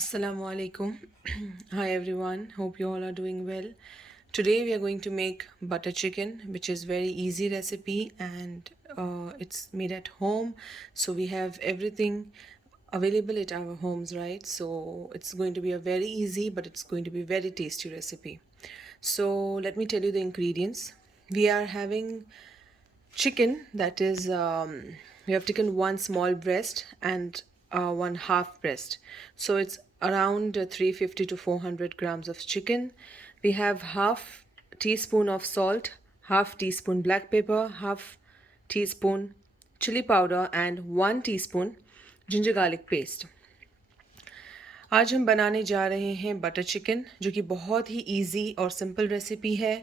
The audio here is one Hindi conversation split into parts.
Assalamu alaikum. Hi everyone. Hope you all are doing well. Today we are going to make butter chicken, which is very easy recipe and it's made at home. So we have everything available at our homes, right? So it's going to be a very easy, but it's going to be very tasty recipe. So let me tell you the ingredients. We are having chicken, that is, we have taken one small breast and one half breast. So it's around 350 to 400 grams of chicken. We have half teaspoon of salt, half teaspoon black pepper, half teaspoon chili powder, and 1 teaspoon ginger garlic paste. आज हम बनाने जा रहे हैं बटर चिकन, जो कि बहुत ही इजी और सिंपल रेसिपी है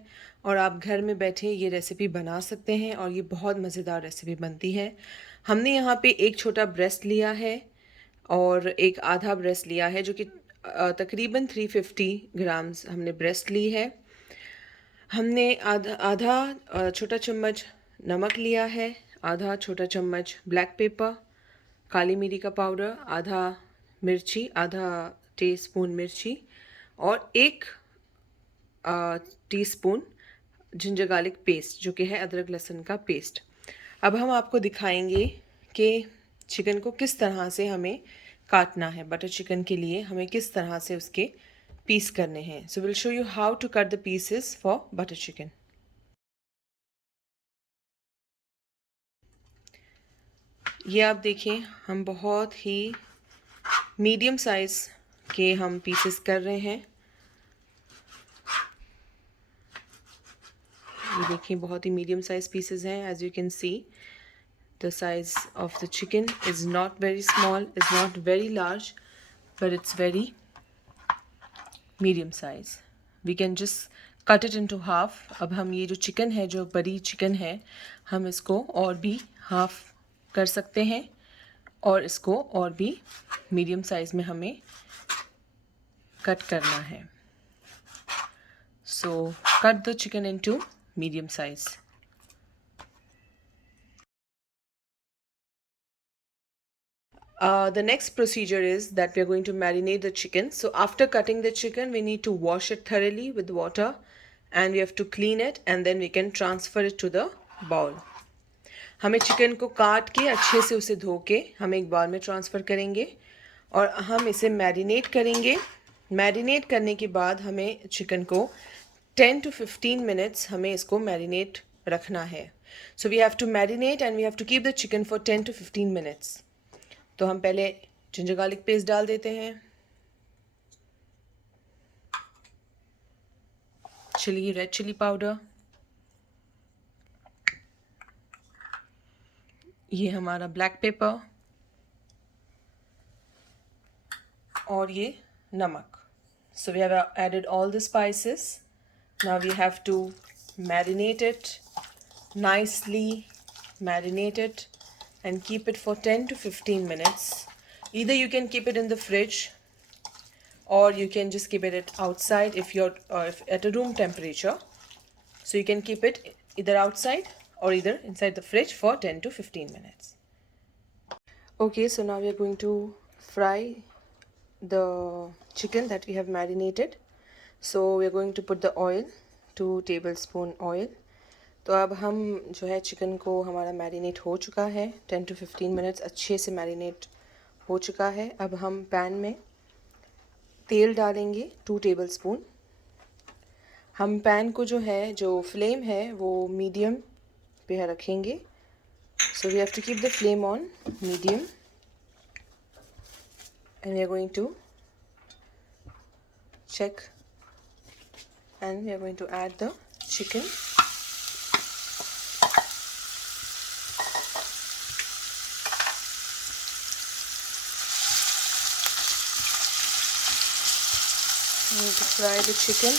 और आप घर में बैठे ये रेसिपी बना सकते हैं और ये बहुत मज़ेदार रेसिपी बनती है। हमने यहाँ पे एक छोटा ब्रेस्ट लिया है और एक आधा ब्रेस्ट लिया है, जो कि तकरीबन 350 ग्राम्स हमने ब्रेस्ट ली है। हमने आधा छोटा चम्मच नमक लिया है, आधा छोटा चम्मच ब्लैक पेपर, काली मिर्ची का पाउडर, आधा मिर्ची, आधा टीस्पून मिर्ची और 1 टीस्पून जिंजर गार्लिक पेस्ट, जो कि है अदरक लहसुन का पेस्ट। अब हम आपको दिखाएंगे कि चिकन को किस तरह से हमें काटना है। बटर चिकन के लिए हमें किस तरह से उसके पीस करने हैं। So will show you how to cut the pieces for butter chicken. ये आप देखें, हम बहुत ही मीडियम साइज़ के हम पीसेस कर रहे हैं। ये देखिए, बहुत ही मीडियम साइज़ पीसेस हैं। As you can see, the size of the chicken is not very small, is not very large, but it's very medium size. We can just cut it into half. अब हम ये जो चिकन है, जो बड़ी चिकन है, हम इसको और भी हाफ कर सकते हैं और इसको और भी मीडियम साइज़ में हमें कट करना है। So cut the chicken into medium size. The next procedure is that we are going to marinate the chicken. So after cutting the chicken, we need to wash it thoroughly with water and we have to clean it and then we can transfer it to the bowl. हमें चिकन को काट के अच्छे से उसे धो के हम एक बाउल में ट्रांसफ़र करेंगे और हम इसे मैरिनेट करेंगे। मैरिनेट करने के बाद हमें चिकन को 10 to 15 मिनट्स हमें इसको मैरिनेट रखना है। So we have to marinate and we have to keep the chicken for 10 to 15 minutes. तो हम पहले जिंजर गार्लिक पेस्ट डाल देते हैं, रेड चिली पाउडर, ये हमारा ब्लैक पेपर और ये नमक। So we have added all the spices. Now we have to marinate it nicely, marinate it and keep it for 10 to 15 minutes. Either you can keep it in the fridge or you can just keep it outside if you're if at a room temperature. So you can keep it either outside or either inside the fridge for 10 to 15 minutes. Okay, so now we are going to fry the chicken that we have marinated. So we are going to put the oil, 2 tablespoon oil. तो अब हम जो है चिकन को, हमारा मैरिनेट हो चुका है, 10 to 15 मिनट्स अच्छे से मैरिनेट हो चुका है। अब हम पैन में तेल डालेंगे 2 टेबलस्पून। हम पैन को जो है, जो फ्लेम है वो मीडियम पे रखेंगे। So we have to keep the flame on medium and we are going to check and we are going to add the chicken. We need to fry the chicken.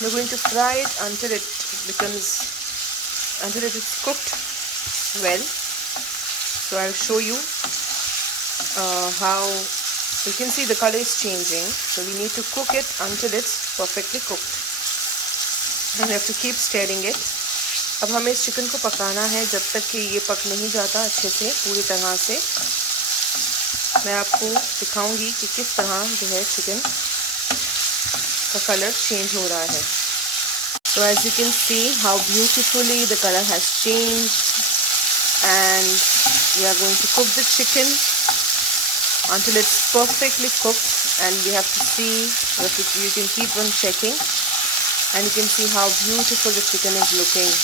We're going to fry it until it is cooked well. So I'll show you how you can see the color is changing. So we need to cook it until it's perfectly cooked. And we have to keep stirring it. अब हमें इस चिकन को पकाना है जब तक कि ये पक नहीं जाता अच्छे से पूरी तरह से। मैं आपको दिखाऊंगी कि किस तरह जो है चिकन का कलर चेंज हो रहा है। So as you can see how beautifully the color has changed, and we are going to cook the chicken until it's perfectly cooked, and we have to see, you can keep on checking, and you can see how beautiful the chicken is looking.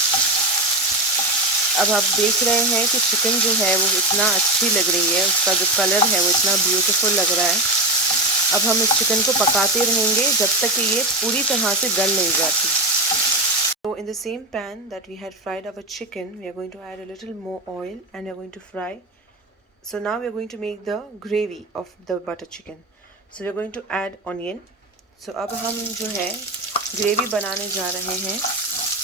अब आप देख रहे हैं कि चिकन जो है वो इतना अच्छी लग रही है, उसका जो कलर है वो इतना ब्यूटीफुल लग रहा है। अब हम इस चिकन को पकाते रहेंगे जब तक कि ये पूरी तरह से गल नहीं जाती। So in the same pan that we had fried our chicken, we are going to add a little more oil and we are going to fry. So now we are going to make the gravy of the butter chicken. So we are going to add onion. So अब हम जो है ग्रेवी बनाने जा रहे हैं,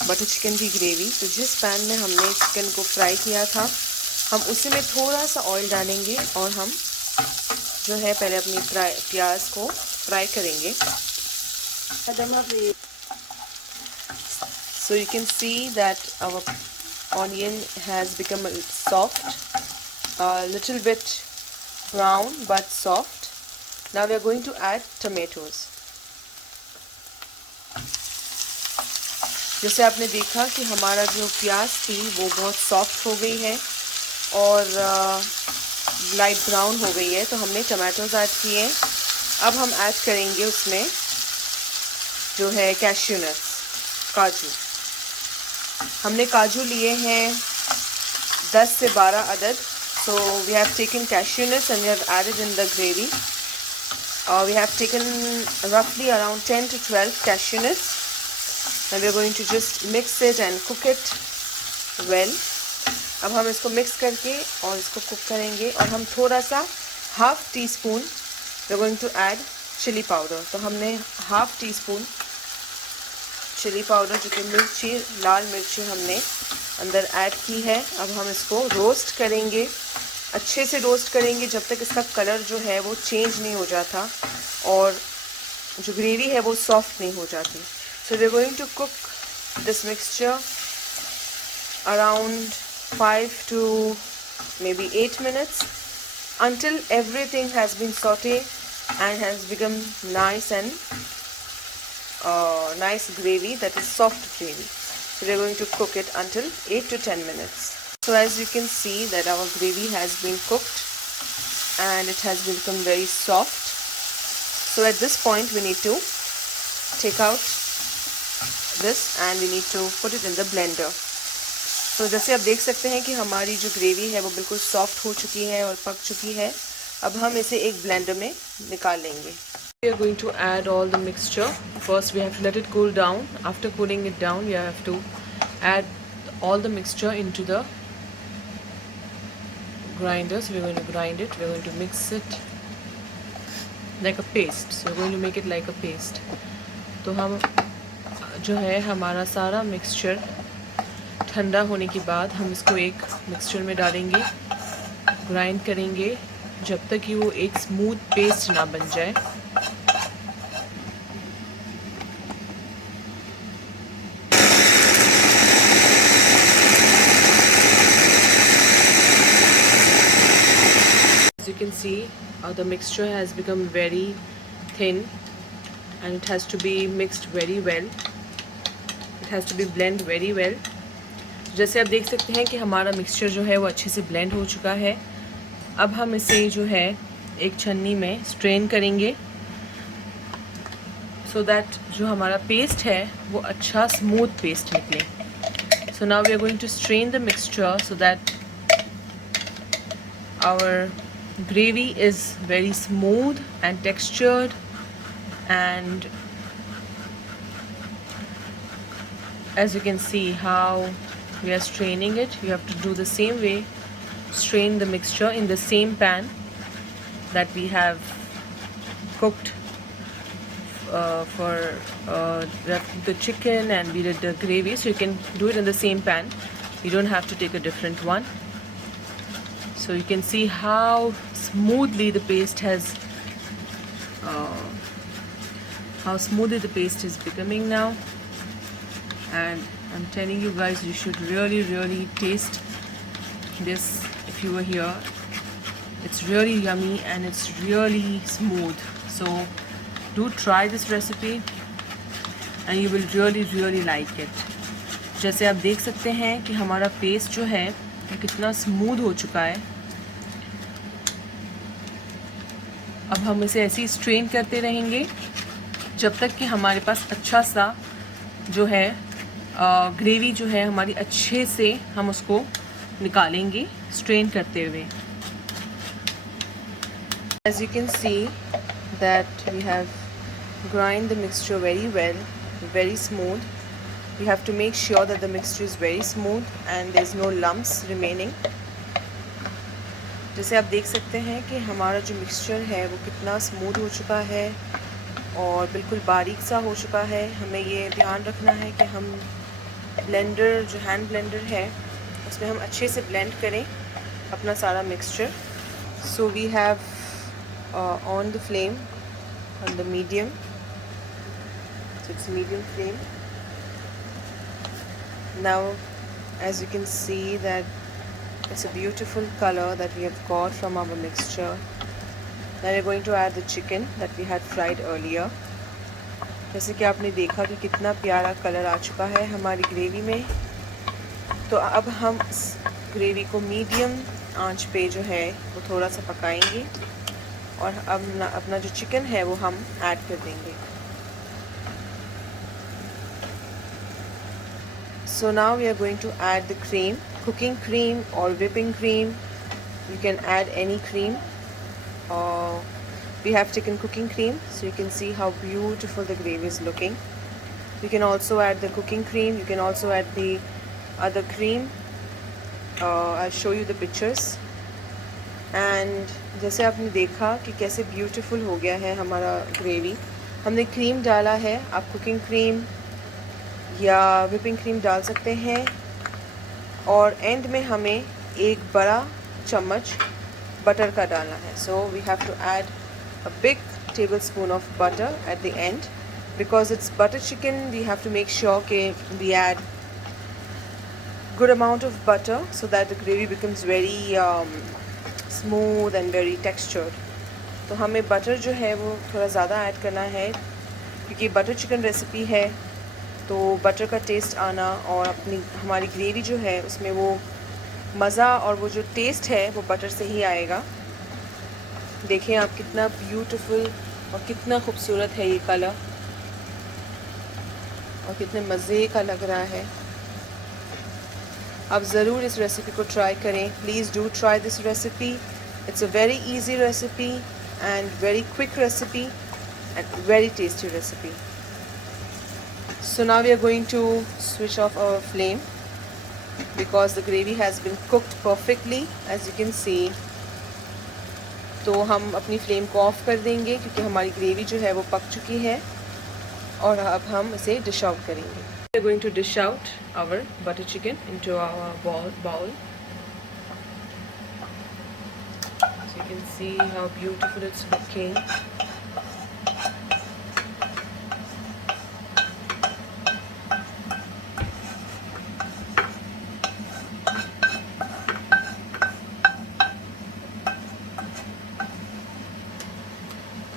बटर चिकन की ग्रेवी। तो जिस पैन में हमने चिकन को फ्राई किया था, हम उसी में थोड़ा सा ऑयल डालेंगे और हम जो है पहले अपनी प्याज को फ्राई करेंगे। So you can see that our onion has become soft, a little bit brown but soft. Now we are going to add tomatoes. जैसे आपने देखा कि हमारा जो प्याज थी वो बहुत सॉफ्ट हो गई है और लाइट ब्राउन हो गई है, तो हमने टमाटोज ऐड किए। अब हम ऐड करेंगे उसमें जो है कैश्यू नट्स, काजू। हमने काजू लिए हैं 10 से 12 अदद। So we have taken cashew nuts and we have added in the gravy. We have taken roughly around 10 to 12 cashew nuts. And we are going to just mix it and cook it well. अब हम इसको मिक्स करके और इसको कुक करेंगे, और हम थोड़ा सा half teaspoon we are going to add chilli powder. तो हमने half teaspoon chilli powder, जो कि मिर्ची, लाल मिर्ची हमने अंदर ऐड की है। अब हम इसको रोस्ट करेंगे, अच्छे से रोस्ट करेंगे जब तक इसका कलर जो है वो चेंज नहीं हो जाता और जो ग्रेवी है वो सॉफ्ट नहीं हो जाती। So we are going to cook this mixture around 5 to maybe 8 minutes until everything has been sauteed and has become nice and nice gravy, that is soft gravy. So we are going to cook it until 8 to 10 minutes. So as you can see that our gravy has been cooked and it has become very soft. So at this point we need to take out this and we need to put it in the blender. तो जैसे आप देख सकते हैं कि हमारी जो ग्रेवी है वो बिल्कुल सॉफ्ट हो चुकी है और पक चुकी है। अब हम इसे एक ब्लेंडर में निकाल लेंगे। We are going to add all the mixture. First we have to let it cool down. After cooling it down, we have to add all the mixture into the grinder. So we are going to grind it. We are going to mix it like a paste. So we are going to make it like a paste. तो हम जो है हमारा सारा मिक्सचर ठंडा होने के बाद हम इसको एक मिक्सचर में डालेंगे, ग्राइंड करेंगे जब तक कि वो एक स्मूथ पेस्ट ना बन जाए। As you can see, the mixture has become very thin and it has to be mixed very well. It has to be blend very well. जैसे आप देख सकते हैं कि हमारा मिक्सचर जो है वो अच्छे से ब्लेंड हो चुका है। अब हम इसे जो है एक छन्नी में स्ट्रेन करेंगे so that जो हमारा पेस्ट है वो अच्छा स्मूथ पेस्ट निकले। So now we are going to strain the mixture so that our gravy is very smooth and textured, and as you can see how we are straining it, you have to do the same way, strain the mixture in the same pan that we have cooked for the chicken, and we did the gravy. So you can do it in the same pan, you don't have to take a different one. So you can see how smoothly the paste has becoming now, and I'm telling you guys, you should really taste this if you were here. It's really yummy and it's really smooth. So do try this recipe and you will really like it. जैसे आप देख सकते हैं कि हमारा पेस्ट जो है वो कितना स्मूथ हो चुका है. अब हम इसे ऐसे ही स्ट्रेन करते रहेंगे जब तक कि हमारे पास अच्छा सा जो है ग्रेवी जो है हमारी अच्छे से हम उसको निकालेंगे स्ट्रेन करते हुए. As you can see that we have grind the mixture very well, very smooth. We have to make sure that the mixture is very smooth and there's no lumps remaining. जैसे आप देख सकते हैं कि हमारा जो मिक्सचर है वो कितना स्मूथ हो चुका है और बिल्कुल बारीक सा हो चुका है. हमें ये ध्यान रखना है कि हम ब्लेंडर जो हैंड ब्लेंडर है उसमें हम अच्छे से ब्लेंड करें अपना सारा mixture. So we have on the flame on the medium, so it's medium flame. Now as you can see that it's a beautiful color that we have got from our mixture. Now we're going to add the chicken that we had fried earlier. जैसे कि आपने देखा कि कितना प्यारा कलर आ चुका है हमारी ग्रेवी में. तो अब हम इस ग्रेवी को मीडियम आंच पे जो है वो थोड़ा सा पकाएंगे और अब अपना जो चिकन है वो हम ऐड कर देंगे. So now we are going to add the cream, cooking cream or whipping cream. You can add any cream. We have taken cooking cream, so you can see how beautiful the gravy is looking. You can also add the cooking cream. You can also add the other cream. I'll show you the pictures. And जैसे आपने देखा कि कैसे ब्यूटीफुल हो गया है हमारा ग्रेवी. हमने क्रीम डाला है. आप कुकिंग क्रीम या व्हिपिंग क्रीम डाल सकते हैं. और एंड में हमें एक बड़ा चम्मच बटर का डालना है. So we have to add a big tablespoon of butter at the end. Because it's butter chicken we have to make sure के we add good amount of butter so that the gravy becomes very smooth and very textured. तो हमें बटर जो है वो थोड़ा ज़्यादा ऐड करना है क्योंकि बटर चिकन रेसिपी है. तो बटर का टेस्ट आना और अपनी हमारी ग्रेवी जो है उसमें वो मज़ा और वो जो टेस्ट है वो बटर से ही आएगा. देखें आप कितना ब्यूटीफुल और कितना खूबसूरत है ये कलर और कितने मज़े का लग रहा है. आप ज़रूर इस रेसिपी को ट्राई करें. Please do try this recipe. It's a very easy recipe and very quick recipe and very tasty recipe. So now we are going to switch off our flame because the gravy has been cooked perfectly, as you can see. तो हम अपनी फ्लेम को ऑफ कर देंगे क्योंकि हमारी ग्रेवी जो है वो पक चुकी है और अब हम इसे डिश आउट करेंगे. We are going to dish out our butter chicken into our bowl. So you can see how beautiful it's looking.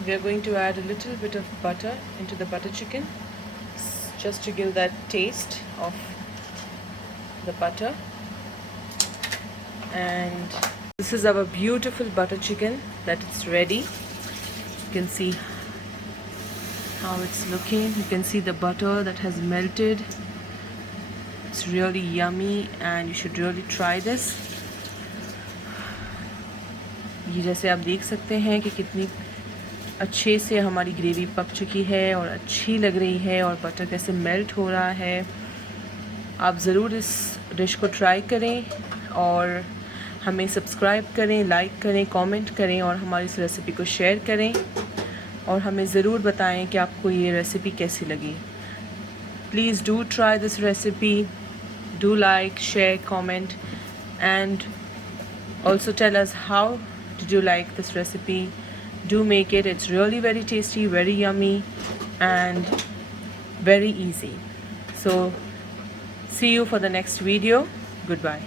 We are going to add a little bit of butter into the butter chicken just to give that taste of the butter. And this is our beautiful butter chicken that it's ready. You can see how it's looking. You can see the butter that has melted. It's really yummy and you should really try this. ये जैसे आप देख सकते हैं कि कितनी अच्छे से हमारी ग्रेवी पक चुकी है और अच्छी लग रही है और बटर कैसे मेल्ट हो रहा है. आप ज़रूर इस डिश को ट्राई करें और हमें सब्सक्राइब करें, लाइक करें, कमेंट करें और हमारी इस रेसिपी को शेयर करें और हमें ज़रूर बताएं कि आपको ये रेसिपी कैसी लगी. Please do try this recipe. Do like, share, comment and also tell us how did you like this recipe. Do make it. It's really very tasty, very yummy and very easy. So See you for the next video. Goodbye.